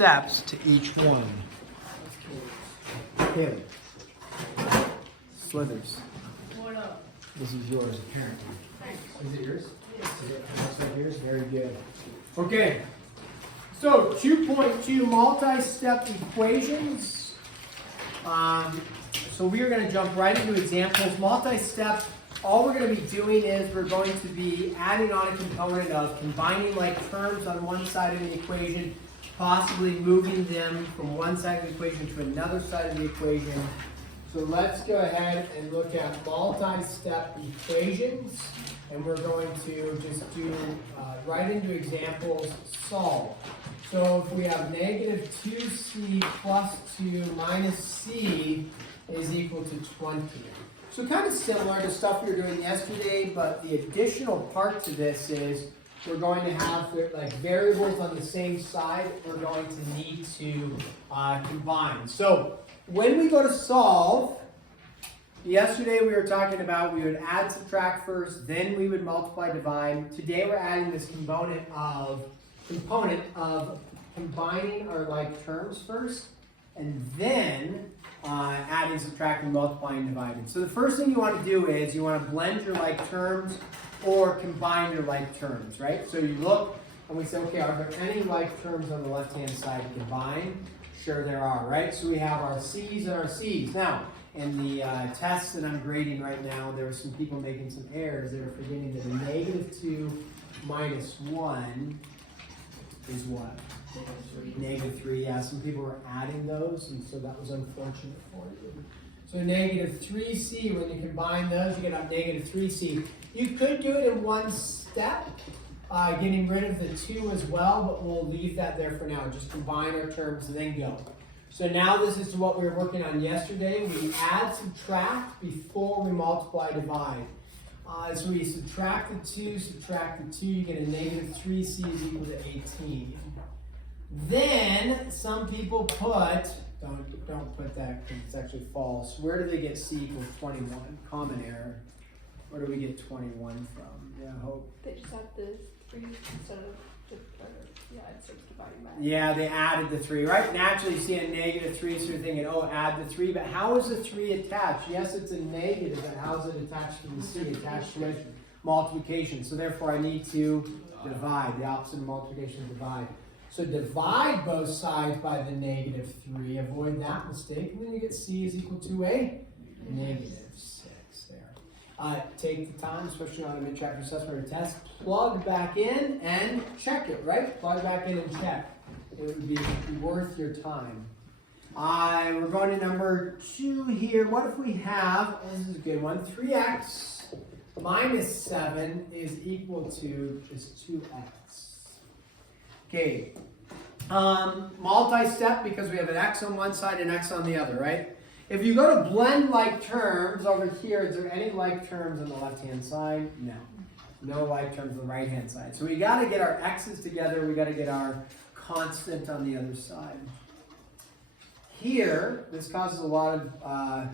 steps to each one. Him. Slithers. This is yours, apparently. Is it yours? Yes. Is it right yours? Very good. Okay. So 2.2 multi-step equations. So we are going to jump right into examples. Multi-step, all we're going to be doing is we're going to be adding on a component of combining like terms on one side of the equation, possibly moving them from one side of the equation to another side of the equation. So let's go ahead and look at multi-step equations, and we're going to just do right into examples, solve. So if we have negative 2c plus 2 minus c is equal to 20. So kind of similar to stuff we were doing yesterday, but the additional part to this is we're going to have like variables on the same side we're going to need to combine. So when we go to solve, yesterday we were talking about we would add, subtract first, then we would multiply, divide. Today we're adding this component of combining our like terms first, and then adding, subtracting, multiplying, dividing. So the first thing you want to do is you want to blend your like terms or combine your like terms, right? So you look and we say, okay, are there any like terms on the left-hand side to combine? Sure there are, right? So we have our C's and our C's. Now, in the tests that I'm grading right now, there were some people making some errors. They were forgetting that a negative 2 minus 1 is what? Negative 3, yeah. Some people were adding those, and so that was unfortunate for you. So negative 3c, when you combine those, you get up negative 3c. You could do it in one step, getting rid of the 2 as well, but we'll leave that there for now. Just combine our terms and then go. So now this is what we were working on yesterday. We add, subtract before we multiply, divide. So we subtract the 2, you get a negative 3c is equal to 18. Then some people put, don't put that because it's actually false. Where do they get c equals 21? Common error. Where do we get 21 from? Yeah, I hope. They just have the 3 instead of instead of dividing by. Yeah, they added the 3, right? Naturally, you see a negative 3, so you're thinking, oh, add the 3. But how is the 3 attached? Yes, it's a negative, but how is it attached to the c? Attached to it, multiplication. So therefore, I need to divide. The opposite of multiplication is divide. So divide both sides by the negative 3. Avoid that mistake. And then you get c is equal to a negative 6 there. Take the time, especially on a mid-chapter assessment or test, plug back in and check it, right? Plug back in and check. It would be worth your time. We're going to number 2 here. What if we have, this is a good one, 3x minus 7 is equal to just 2x. Okay, multi-step because we have an x on one side and x on the other, right? If you go to blend like terms over here, is there any like terms on the left-hand side? No. No like terms on the right-hand side. So we got to get our x's together. We got to get our constant on the other side. Here, this causes a lot of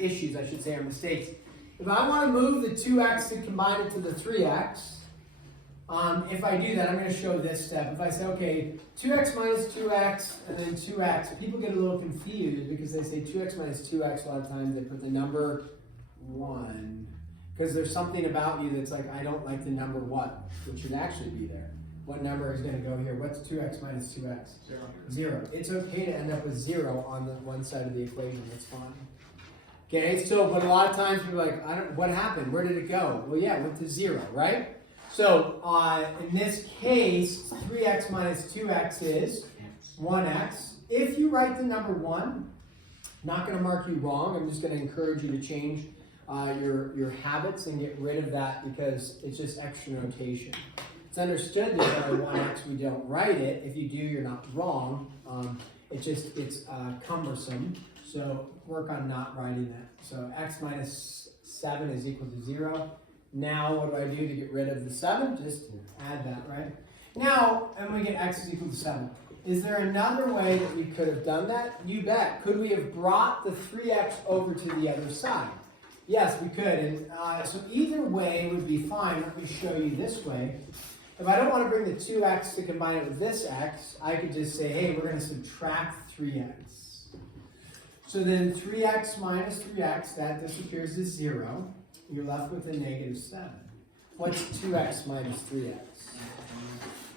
issues, I should say, or mistakes. If I want to move the 2x to combine it to the 3x, if I do that, I'm going to show this step. If I say, okay, 2x minus 2x and then 2x, people get a little confused because they say 2x minus 2x. A lot of times they put the number 1 because there's something about you that's like, I don't like the number what, which should actually be there. What number is going to go here? What's 2x minus 2x? 0. It's okay to end up with 0 on the one side of the equation. That's fine. Okay, so, but a lot of times people are like, what happened? Where did it go? Well, yeah, it went to 0, right? So in this case, 3x minus 2x is 1x. If you write the number 1, I'm not going to mark you wrong. I'm just going to encourage you to change your habits and get rid of that because it's just extra notation. It's understood that by 1x we don't write it. If you do, you're not wrong. It's cumbersome. So work on not writing that. So x minus 7 is equal to 0. Now, what do I do to get rid of the 7? Just add that, right? Now, and we get x is equal to 7. Is there another way that we could have done that? You bet. Could we have brought the 3x over to the other side? Yes, we could. And so either way would be fine. Let me show you this way. If I don't want to bring the 2x to combine it with this x, I could just say, hey, we're going to subtract 3x. So then 3x minus 3x, that disappears to 0. You're left with a negative 7. What's 2x minus 3x?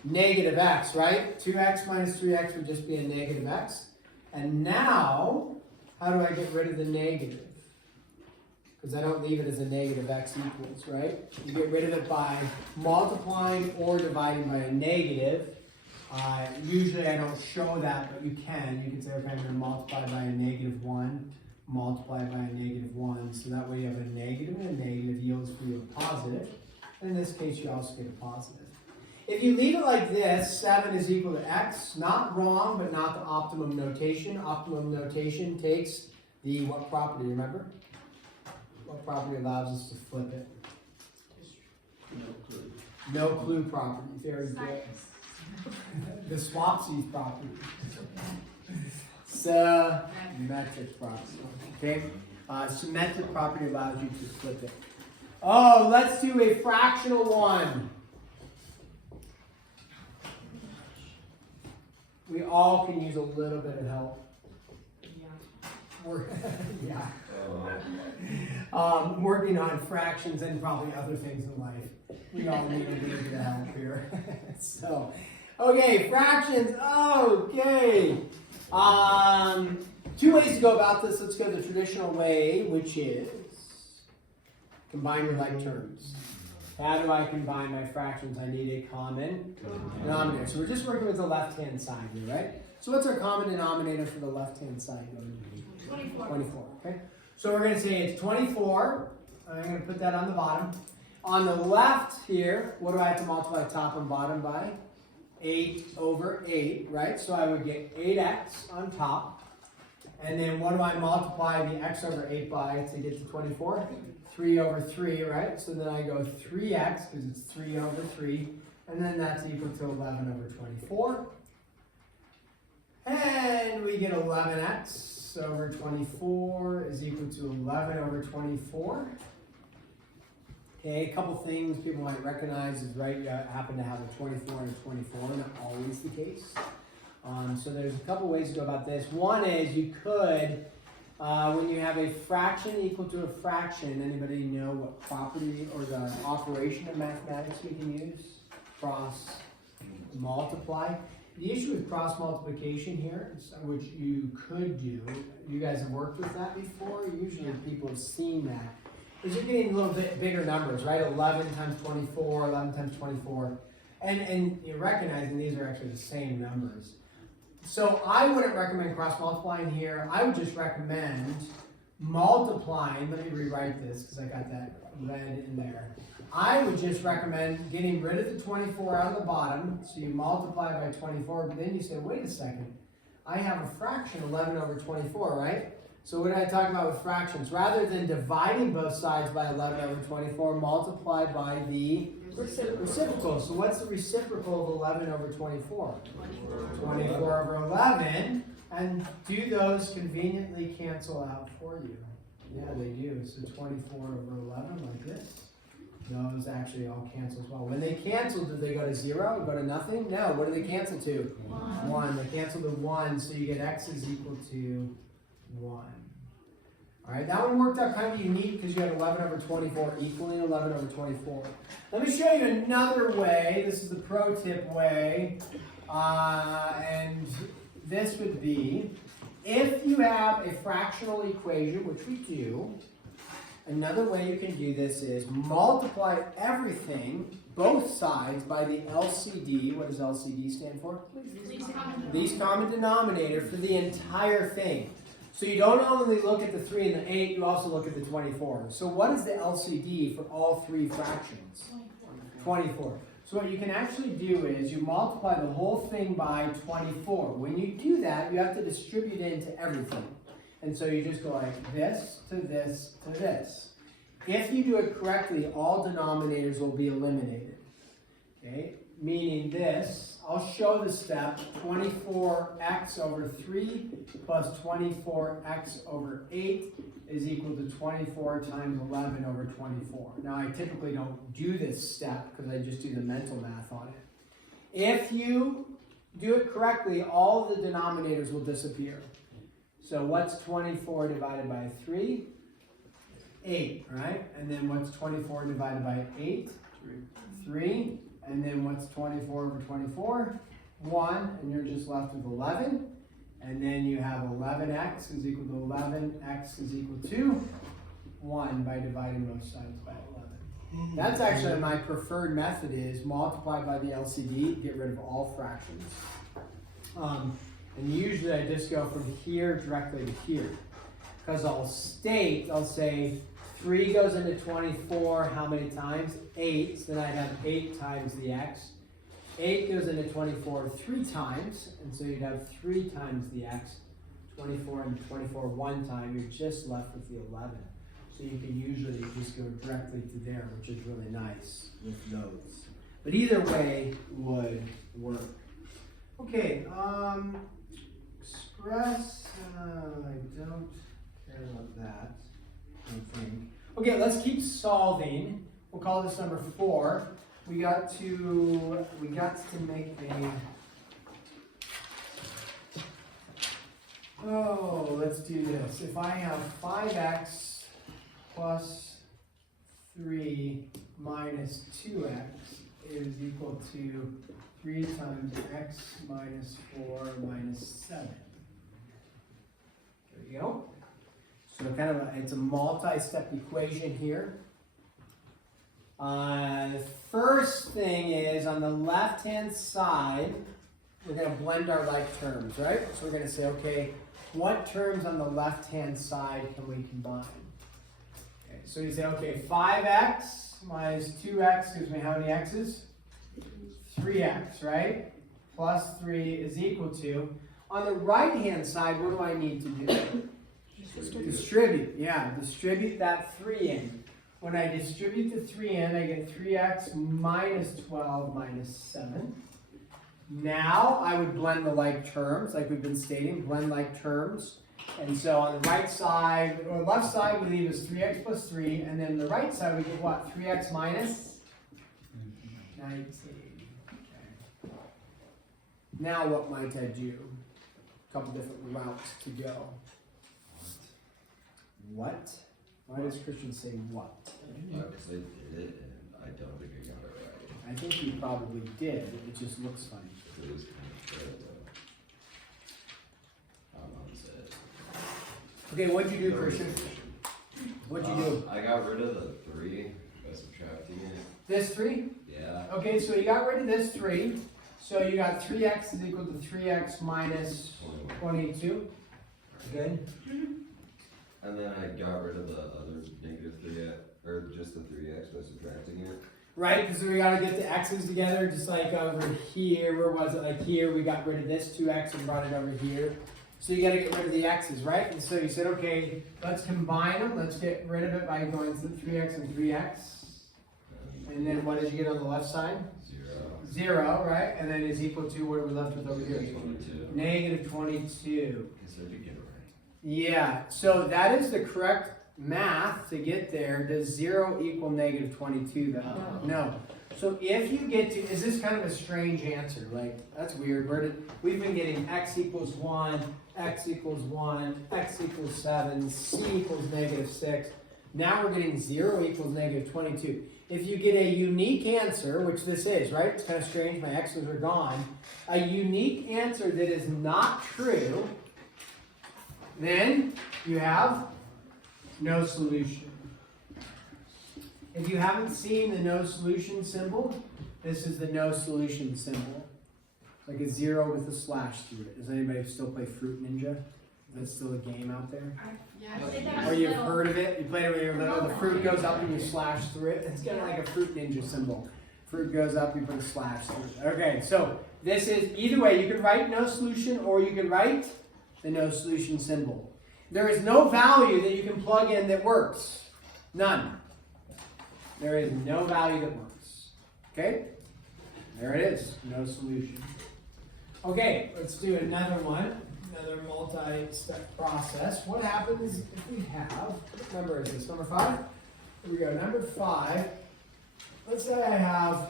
Negative x, right? 2x minus 3x would just be a negative x. And now, how do I get rid of the negative? Because I don't leave it as a negative x equals, right? You get rid of it by multiplying or dividing by a negative. Usually I don't show that, but you can. You can say, okay, I'm going to multiply by a negative 1, multiply by a negative 1. So that way you have a negative and a negative yields for you a positive. In this case, you also get a positive. If you leave it like this, 7 is equal to x. Not wrong, but not the optimum notation. Optimum notation takes the what property, remember? What property allows us to flip it? No clue. No clue property. Very good. The swapsies property. Symmetric property. Okay? Symmetric property allows you to flip it. Oh, let's do a fractional one. We all can use a little bit of help. Yeah. Working on fractions and probably other things in life. We all need a little bit of help here. So, okay, fractions. Okay. 2 ways to go about this. Let's go the traditional way, which is combine your like terms. How do I combine my fractions? I need a common denominator. So we're just working with the left-hand side here, right? So what's our common denominator for the left-hand side going to be? 24. 24, okay? So we're going to say it's 24. I'm going to put that on the bottom. On the left here, what do I have to multiply top and bottom by? 8 over 8, right? So I would get 8x on top. And then what do I multiply the x over 8 by to get to 24? 3 over 3, right? So then I go 3x, because it's 3 over 3. And then that's equal to 11 over 24. And we get 11x over 24 is equal to 11 over 24. Okay, a couple things people might recognize is, right, you happen to have a 24 and a 24, not always the case. So there's a couple ways to go about this. One is you could, when you have a fraction equal to a fraction, anybody know what property or the operation of mathematics we can use? Cross multiply. The issue with cross multiplication here, which you could do, you guys have worked with that before, usually people have seen that, is you're getting a little bit bigger numbers, right? 11 times 24, 11 times 24. And you're recognizing these are actually the same numbers. So I wouldn't recommend cross multiplying here. I would just recommend multiplying. Let me rewrite this because I got that red in there. I would just recommend getting rid of the 24 out of the bottom. So you multiply by 24, but then you say, wait a second. I have a fraction, 11 over 24, right? So what did I talk about with fractions? Rather than dividing both sides by 11 over 24, multiply by the reciprocal. So what's the reciprocal of 11 over 24? 24 over 11. And do those conveniently cancel out for you? Yeah, they do. So 24 over 11 like this. Those actually all cancel as well. When they cancel, do they go to 0 or go to nothing? No. What do they cancel to? 1. They cancel to 1, so you get x is equal to 1. All right, that one worked out kind of unique because you had 11 over 24 equaling 11 over 24. Let me show you another way. This is the pro tip way. And this would be, if you have a fractional equation, which we do, another way you can do this is multiply everything, both sides, by the LCD. What does LCD stand for? Least common denominator for the entire thing. So you don't only look at the 3 and the 8, you also look at the 24. So what is the LCD for all three fractions? 24. So what you can actually do is you multiply the whole thing by 24. When you do that, you have to distribute it into everything. And so you just go like this to this to this. If you do it correctly, all denominators will be eliminated. Okay? Meaning this, I'll show the step, 24x over 3 plus 24x over 8 is equal to 24 times 11 over 24. Now I typically don't do this step because I just do the mental math on it. If you do it correctly, all of the denominators will disappear. So what's 24 divided by 3? 8, right? And then what's 24 divided by 8? 3. And then what's 24 over 24? 1. And you're just left with 11. And then you have 11x is equal to 11x is equal to 1 by dividing both sides by 11. That's actually my preferred method, is multiply by the LCD, get rid of all fractions. And usually I just go from here directly to here. Because I'll say 3 goes into 24 how many times? 8, so then I'd have 8 times the x. 8 goes into 24 3 times, and so you'd have 3 times the x. 24 and 24 one time, you're just left with the 11. So you can usually just go directly to there, which is really nice with those. But either way would work. Okay, express, I don't care about that, I think. Okay, let's keep solving. We'll call this number 4. We got to make let's do this. If I have 5x plus 3 minus 2x is equal to 3 times x minus 4 minus 7. There you go. So it's a multi-step equation here. The first thing is, on the left-hand side, we're going to blend our like terms, right? So we're going to say, okay, what terms on the left-hand side can we combine? Okay, so you say, okay, 5x minus 2x gives me how many x's? 3x, right? Plus 3 is equal to. On the right-hand side, what do I need to do? Distribute. Yeah, distribute that 3 in. When I distribute the 3 in, I get 3x minus 12 minus 7. Now I would blend the like terms, like we've been stating, blend like terms. And so on the right side, or left side, we leave as 3x plus 3. And then the right side, we get what? 3x minus 19. Okay. Now what might I do? A couple different routes to go. What? Why does Christian say what? Because I did it and I don't think I got it right. I think you probably did. It just looks funny. It was kind of good though. Said. Okay, what'd you do, Christian? What'd you do? I got rid of the 3 by subtracting it. This 3? Yeah. Okay, so you got rid of this 3. So you got 3x is equal to 3x minus 22. Good. And then I got rid of the other negative 3x, or just the 3x by subtracting it. Right, because we got to get the x's together, just like over here. Where was it? Like here, we got rid of this 2x and brought it over here. So you got to get rid of the x's, right? And so you said, okay, let's combine them. Let's get rid of it by going to 3x and 3x. And then what did you get on the left side? 0. 0, right? And then is equal to, what are we left with over here? 22. Negative 22. Guess I did get it right. Yeah, so that is the correct math to get there. Does 0 equal negative 22 though? No. So if you get to, is this kind of a strange answer? Like, that's weird. We've been getting x equals 1, x equals 1, x equals 7, c equals negative 6. Now we're getting 0 equals negative 22. If you get a unique answer, which this is, right? It's kind of strange. My x's are gone. A unique answer that is not true, then you have no solution. If you haven't seen the no solution symbol, this is the no solution symbol. Like a 0 with a slash through it. Does anybody still play Fruit Ninja? That's still a game out there? Or you've heard of it? You played it when you were little. The fruit goes up and you slash through it. It's kind of like a Fruit Ninja symbol. Fruit goes up, you put a slash through it. Okay, so this is, either way, you could write no solution or you could write the no solution symbol. There is no value that you can plug in that works. None. There is no value that works. Okay? There it is. No solution. Okay, let's do another one. another multi-step process. What happens if we have, what number is this, number 5? Here we go, number 5. Let's say I have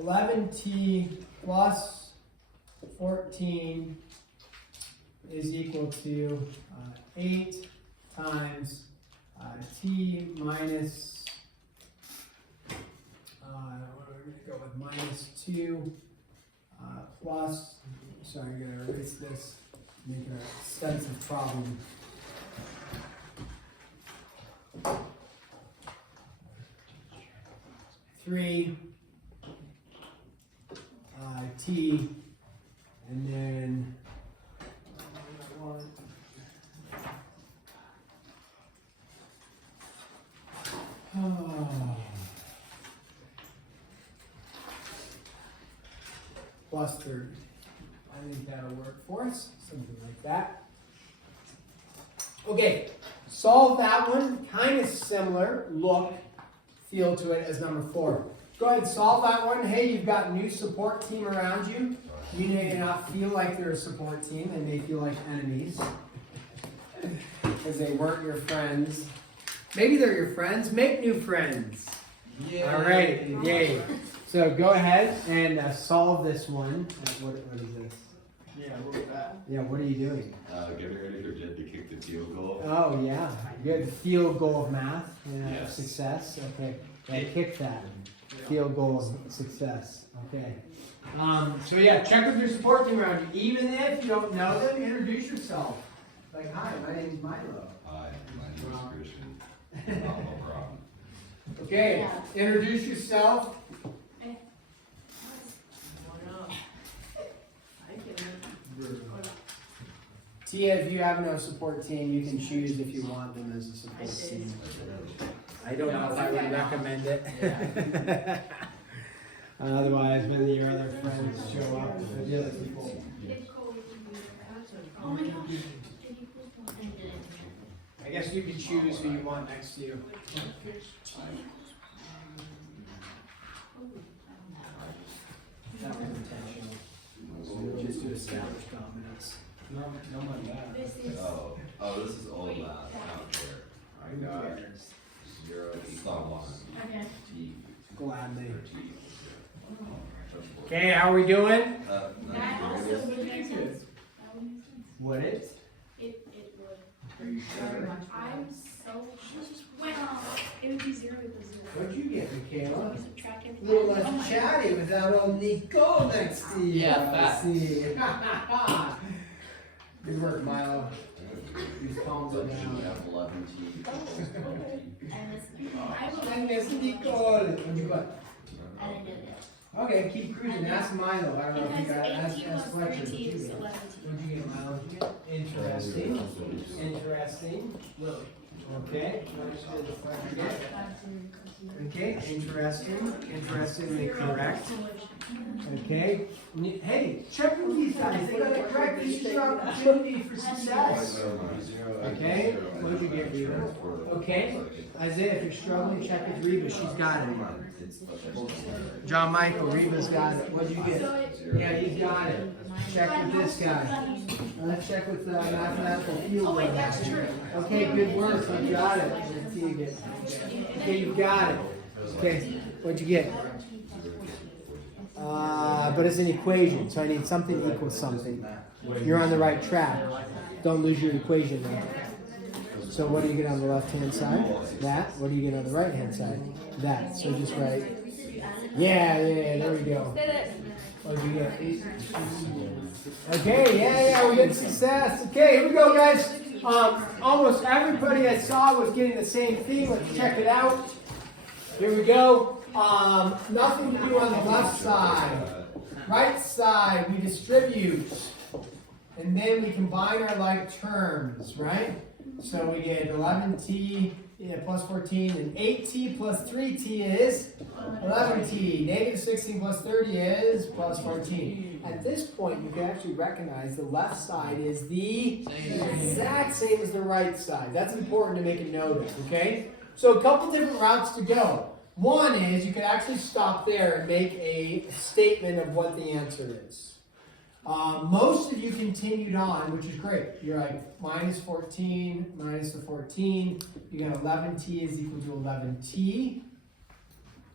11t plus 14 is equal to 8 times t minus, what are we going to go with, minus 2 plus, sorry, I'm going to erase this, make it an extensive problem. Three t, and then 1. Plus 30. I think that'll work for us, something like that. Okay, solve that one. Kind of similar look, feel to it as number 4. Go ahead and solve that one. Hey, you've got a new support team around you. You may not feel like they're a support team. They may feel like enemies because they weren't your friends. Maybe they're your friends. Make new friends. Yeah. All right. Yay. So go ahead and solve this one. What is this? Yeah, what was that? Yeah, what are you doing? Getting ready for Jed to kick the field goal. Oh, yeah. Good field goal of math. Yeah, Yes. Success. Okay. Yeah, kick that. Field goal of success. Okay. So yeah, check with your support team around you. Even if you don't know them, introduce yourself. Like, hi, my name is Milo. Hi, my name is Christian. No problem. Okay, introduce yourself. Tia, if you have no support team, you can choose if you want them as a support team. I don't know if I would recommend it. Otherwise, when your other friends show up, the other people. I guess you can choose who you want next to you. That was intentional. So just to establish dominance. No one that. Oh, this is old math. Out there. I got it. 0 equals 1. Okay. T. Gladly. T. Okay, how are we doing? That also would make sense. That would make sense. Would it? It would. Are you Very sure? much. I'm so, well, it would be 0 equals 0. What'd you get, Michaela? Subtract A everything. little Oh less my chatty without old Nico next to you. Yeah, I see. Good work, Milo. These palms are down. 11 T. And it's, And Miss Nicole. What'd you got? I didn't get it. Okay, keep cruising. Ask Milo. I don't know if you got ask Fletcher. What'd you is get? 11. What'd you get, Milo? Interesting. Interesting. Okay. What did Fletcher get? Okay, interesting. Interestingly correct. Okay. Hey, check with these guys. They got it correct. This is your opportunity for success. Okay. What did you get, Reba? Okay. Isaiah, if you're struggling, check with Reba. She's got it. John Michael, Reba's got it. What did you get? Yeah, he's got it. Check with this guy. Let's check with mathematical field. Okay, good work. You got it. Let's see you get. Okay, you got it. Okay, what'd you get? But it's an equation, so I need something equals something. You're on the right track. Don't lose your equation though. So what do you get on the left-hand side? That. What do you get on the right-hand side? That. So just write. Yeah, there we go. What did you get? Okay, yeah, we get success. Okay, here we go, guys. Almost everybody I saw was getting the same thing. Let's check it out. Here we go. Nothing to do on the left side. Right side, we distribute. And then we combine our like terms, right? So we get 11t plus 14, and 8t plus 3t is 11t. Negative 16 plus 30 is plus 14. At this point, you can actually recognize the left side is the exact same as the right side. That's important to make a note of, okay? So a couple different routes to go. One is you can actually stop there and make a statement of what the answer is. Most of you continued on, which is great. You're like minus 14, minus the 14. You got 11t is equal to 11t.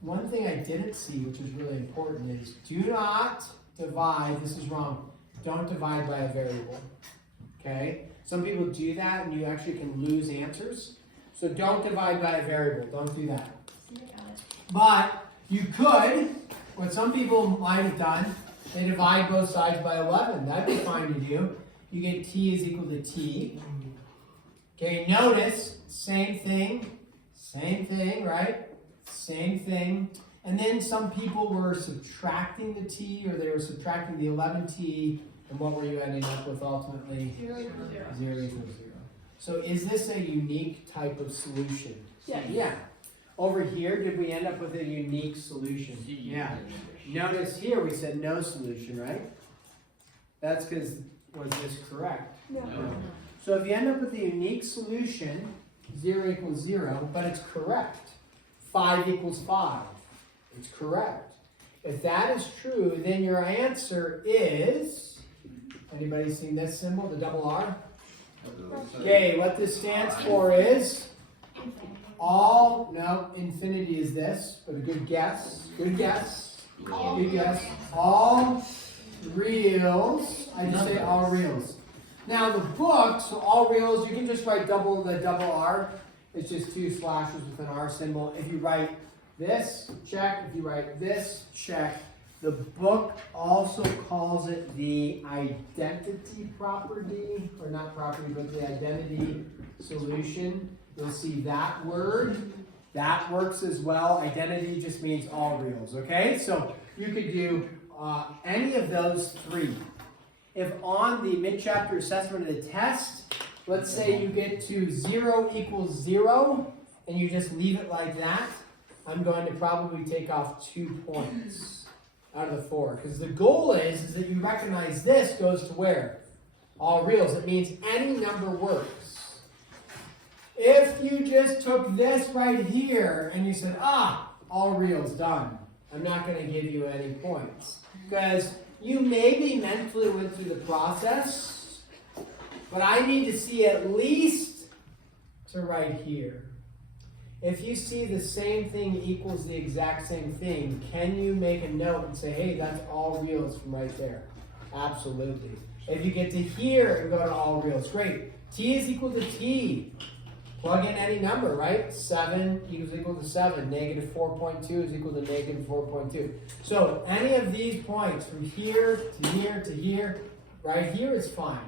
One thing I didn't see, which is really important, is do not divide. This is wrong. Don't divide by a variable. Okay? Some people do that and you actually can lose answers. So don't divide by a variable. Don't do that. But you could, what some people might have done, they divide both sides by 11. That'd be fine to do. You get t is equal to t. Okay, notice, same thing, right? Same thing. And then some people were subtracting the t, or they were subtracting the 11t, and what were you ending up with ultimately? 0 equals 0. 0 equals 0. So is this a unique type of solution? Yeah. Yeah. Over here, did we end up with a unique solution? Yeah. Notice here we said no solution, right? That's because, was this correct? No. So if you end up with a unique solution, 0 equals 0, but it's correct. 5 equals 5. It's correct. If that is true, then your answer is, anybody seen this symbol, the double R? Okay, what this stands for is all, no, infinity is this, but a good guess. Good guess. Good guess. All reals. I just say all reals. Now the book, so all reals, you can just write the double R. It's just 2 slashes with an R symbol. If you write this, check. If you write this, check. The book also calls it the identity property, or not property, but the identity solution. You'll see that word. That works as well. Identity just means all reals, okay? So you could do any of those 3. If on the mid-chapter assessment of the test, let's say you get to 0 equals 0, and you just leave it like that, I'm going to probably take off 2 points out of the 4. Because the goal is that you recognize this goes to where? All reals. It means any number works. If you just took this right here and you said, all reals, done, I'm not going to give you any points. Because you maybe mentally went through the process, but I need to see at least to right here. If you see the same thing equals the exact same thing, can you make a note and say, hey, that's all reals from right there? Absolutely. If you get to here and go to all reals, great. T is equal to T. Plug in any number, right? 7 is equal to 7. Negative 4.2 is equal to negative 4.2. So any of these points from here to here to here, right here is fine.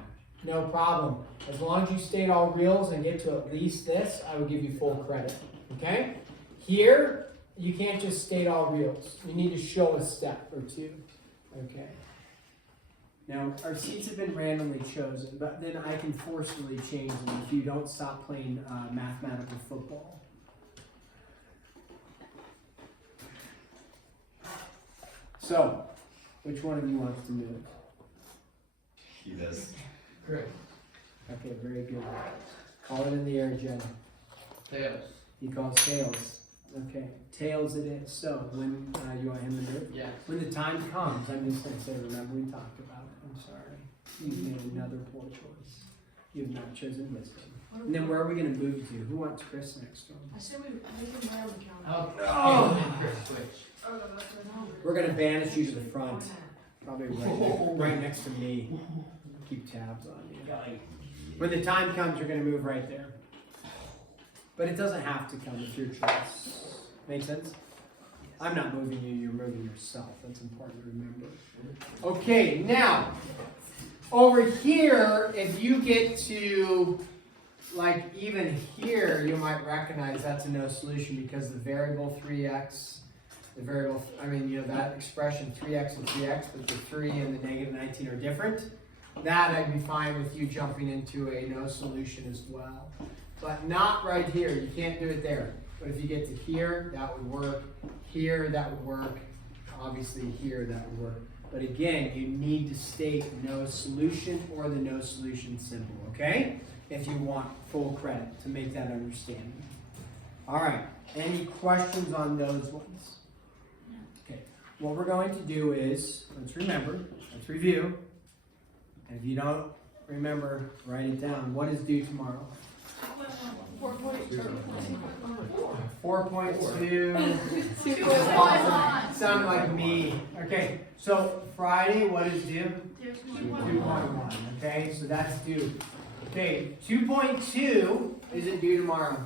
No problem. As long as you state all reals and get to at least this, I would give you full credit. Okay? Here, you can't just state all reals. You need to show a step or 2. Okay? Now, our seats have been randomly chosen, but then I can forcefully change them if you don't stop playing mathematical football. So, which one of you wants to move? He does. Great. Okay, very good. Call it in the air, Joe. Tails. He calls tails. Okay, tails it is. So, when you want him to do it? Yeah. When the time comes, I'm just going to say, remember we talked about it. I'm sorry. You've made another poor choice. You have not chosen wisdom. And then where are we going to move to? Who wants Chris next one? I said we can Maryland County. Oh, and Chris switch. We're going to banish you to the front. Probably right next to me. Keep tabs on you. When the time comes, you're going to move right there. But it doesn't have to come. It's your choice. Make sense? I'm not moving you, you're moving yourself. That's important to remember. Okay, now, over here, if you get to, like, even here, you might recognize that's a no solution because the variable 3x, that expression 3x and 3x, but the 3 and the negative 19 are different. That I'd be fine with you jumping into a no solution as well. But not right here. You can't do it there. But if you get to here, that would work. Here, that would work. Obviously, here, that would work. But again, you need to state no solution or the no solution symbol, okay? If you want full credit to make that understanding. All right. Any questions on those ones? Okay. What we're going to do is, let's review. And if you don't remember, write it down. What is due tomorrow? 4.2. 2.1. Sound like me. Okay, so Friday, what is due? 2.1. Okay, so that's due. Okay, 2.2 isn't due tomorrow.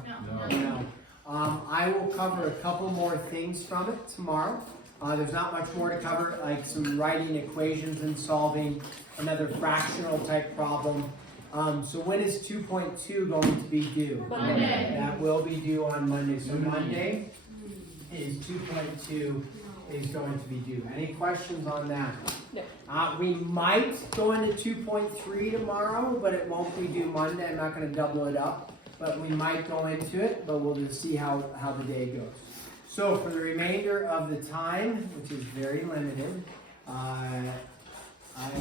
No. I will cover a couple more things from it tomorrow. There's not much more to cover, like some writing equations and solving another fractional type problem. So when is 2.2 going to be due? Monday. That will be due on Monday. So Monday is 2.2 is going to be due. Any questions on that? No. We might go into 2.3 tomorrow, but it won't be due Monday. I'm not going to double it up, but we might go into it, but we'll just see how the day goes. So for the remainder of the time, which is very limited, I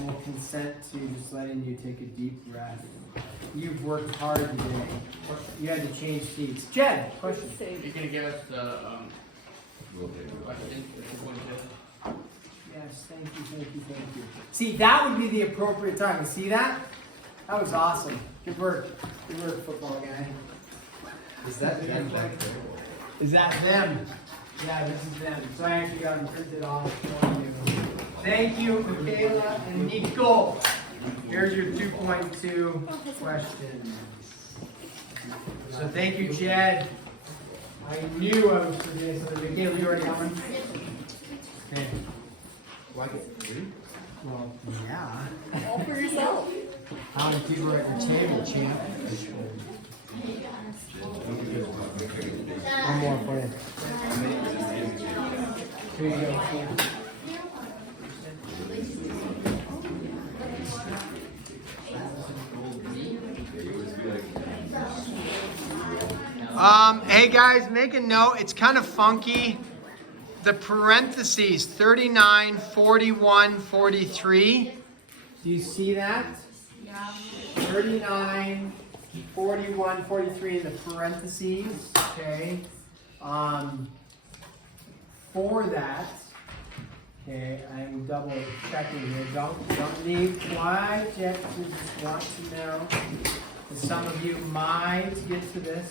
will consent to just letting you take a deep breath. You've worked hard today. You had to change seats. Jed, question. You're gonna give us the We'll take it. question if you want to. Yes, thank you. See, that would be the appropriate time. You see that? That was awesome. Good work, football guy. Is that them back there? Is that them? Yeah, this is them. So I actually got them printed off for you. Thank you, Michaela and Nico. Here's your 2.2 questions. So thank you, Chad. I knew I was forgetting something. Michaela, you already have one? Okay. Why get three? Well, yeah. All for yourself. How many people are at your table, champ? One more for you. Here you go, champ. Hey guys, make a note. It's kind of funky. The parentheses 39, 41, 43. Do you see that? Yeah. 39, 41, 43 in the parentheses. Okay. For that, okay, I'm double checking here. Don't need why, Jeff. Just want to know. Some of you might get to this.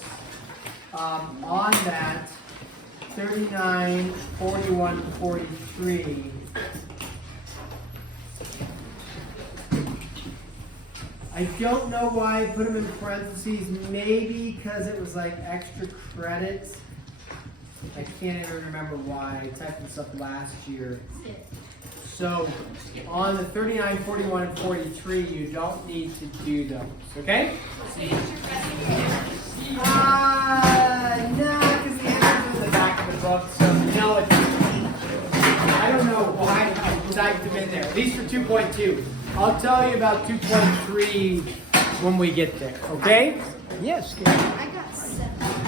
On that, 39, 41, 43. I don't know why I put them in parentheses. Maybe because it was like extra credits. I can't even remember why. I typed this up last year. So on the 39, 41, and 43, you don't need to do those. Okay? No, because the answers in the back of the book. So no, I don't know why I typed them in there. At least for 2.2. I'll tell you about 2.3 when we get there. Okay? Yes. I got 7.